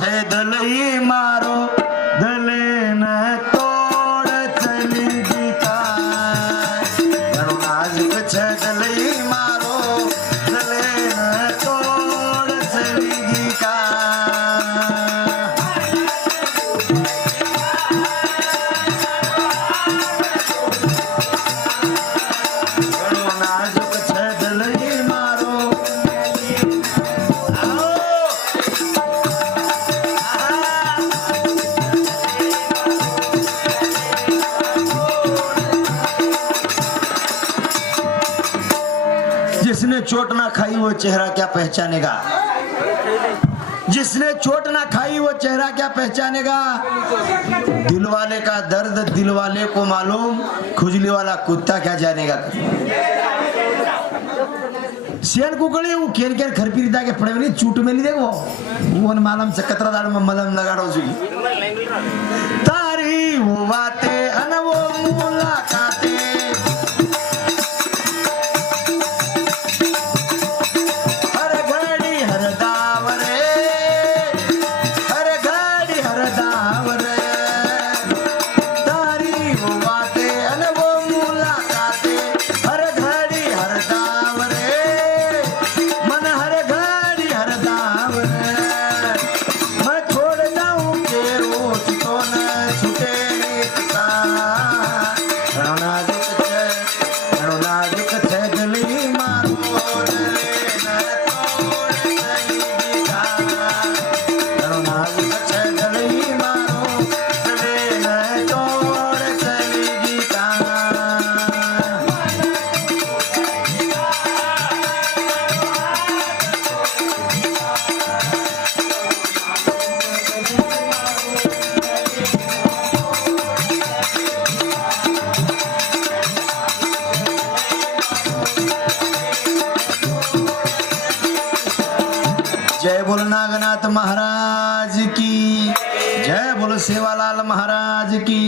છે દલઈ મારો દલે ન તોડ ચલી ગીતા ઘણો નાજુક છે દલઈ મારો દલે ન તોડ ચલી ગીતા ઘણો નાજુક છે દલઈ મારો जिसने चोट ना खाई वो चेहरा क्या पहचानेगा जिसने चोट ना खाई वो चेहरा क्या पहचानेगा दिल वाले का दर्द दिल वाले को मालूम खुजली वाला कुत्ता क्या जानेगा शेर कुकड़ी वो केन केन खरपीरीता के पड़े नहीं चूट में नहीं देखो वो मालूम से कतरा दाड़ में मलम लगाड़ो जी तारी वो बातें अन वो मुलाकातें जय बोलो नागनाथ महाराज की जय बोलो सेवालाल महाराज की